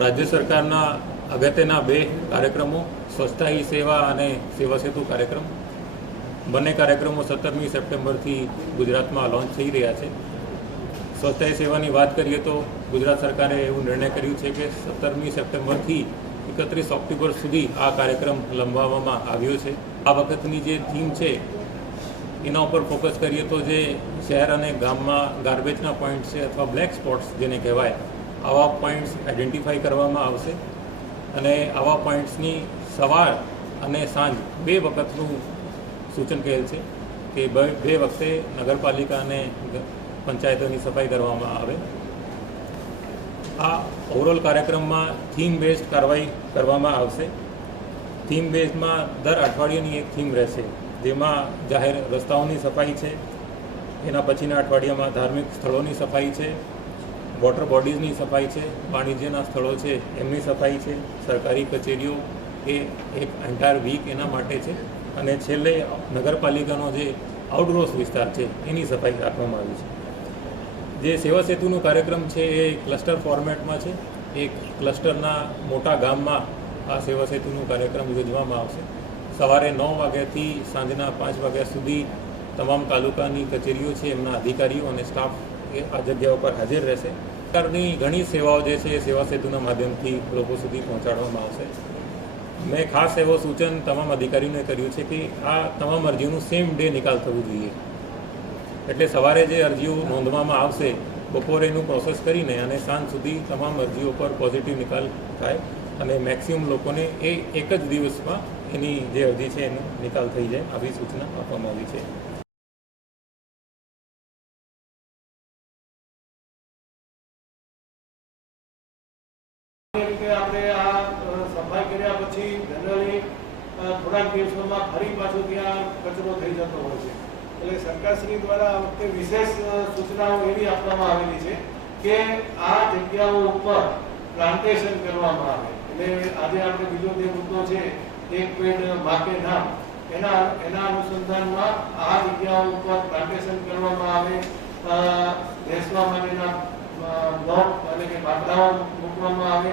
રાજ્ય સરકારના અગત્યના બે કાર્યક્રમો સ્વચ્છતા હી સેવા અને સેવા સેતુ કાર્યક્રમ બંને કાર્યક્રમો 17મી સપ્ટેમ્બરથી ગુજરાતમાં લોન્ચ થઈ રહ્યા છે। સ્વચ્છતા હી સેવાની વાત કરીએ તો ગુજરાત સરકારે એવું નિર્ણય કર્યું છે કે 17મી સપ્ટેમ્બરથી 31 ઓક્ટોબર સુધી આ કાર્યક્રમ લંબાવવામાં આવ્યો છે। આ વખતની જે થીમ છે એના ઉપર ફોકસ કરીએ તો જે શહેર અને ગામમાં ગાર્બેજના પોઈન્ટ છે અથવા બ્લેક સ્પોટ્સ જેને કહેવાય આવા પોઈન્ટ્સ આઈડેન્ટિફાઈ કરવામાં આવશે અને આવા પોઈન્ટ્સની સવાર અને સાંજ બે વખતનું સૂચન કરેલ છે કે બે વખતે નગરપાલિકા અને પંચાયતોની સફાઈ કરવામાં આવે। આ ઓવરઓલ કાર્યક્રમમાં થીમ બેઝડ કાર્યવાહી કરવામાં આવશે। થીમ બેઝમાં દર અઠવાડિયાની એક થીમ રહેશે જેમાં જાહેર રસ્તાઓની સફાઈ છે, એના પછીના અઠવાડિયામાં ધાર્મિક સ્થળોની સફાઈ છે, વોટર બોડીઝની સફાઈ છે, વાણિજ્યના સ્થળો છે એમની સફાઈ છે, સરકારી કચેરીઓ એ એક એન્ટાયર વીક એના માટે છે અને છેલ્લે નગરપાલિકાનો જે આઉટડોર્સ વિસ્તાર છે એની સફાઈ રાખવામાં આવી છે। જે સેવા સેતુનો કાર્યક્રમ છે એ ક્લસ્ટર ફોર્મેટમાં છે। એક ક્લસ્ટરના મોટા ગામમાં આ સેવા સેતુનો કાર્યક્રમ યોજવામાં આવશે। સવારે 9 વાગ્યાથી સાંજના 5 વાગ્યા સુધી તમામ તાલુકાની કચેરીઓ છે એમના અધિકારીઓ અને સ્ટાફ એ આ જગ્યા ઉપર હાજર રહેશે। સરકારની ઘણી સેવાઓ જે છે એ સેવા સેતુના માધ્યમથી લોકો સુધી પહોંચાડવામાં આવશે। મેં ખાસ એવો સૂચન તમામ અધિકારીઓને કર્યું છે કે આ તમામ અરજીઓનું સેમ ડે નિકાલ થવું જોઈએ, એટલે સવારે જે અરજીઓ નોંધવામાં આવશે બપોરે એનું પ્રોસેસ કરીને અને સાંજ સુધી તમામ અરજીઓ પર પોઝિટિવ નિકાલ થાય અને મેક્સિમમ લોકોને એ એક જ દિવસમાં એની જે અરજી છે એનો નિકાલ થઈ જાય આવી સૂચના આપવામાં આવી છે। આપણે આ સફાઈ કર્યા પછી જનરલી થોડાક દિવસોમાં ફરી પાછો ત્યાં કચરો થઈ જતો હોય છે, એટલે સરકારશ્રી દ્વારા આ વખતે વિશેષ સૂચનાઓ એવી આપવામાં આવેલી છે કે આ જગ્યાઓ ઉપર પ્લાન્ટેશન કરવામાં આવે। એટલે આજે આપણે બીજો જે મુદ્દો છે એક પેડ માકે નામ એના અનુસંધાનમાં આ જગ્યાઓ ઉપર પ્લાન્ટેશન કરવામાં આવે, બેસવા માટેના બ્લોક એટલે કે બાકડાઓ મૂકવામાં આવે।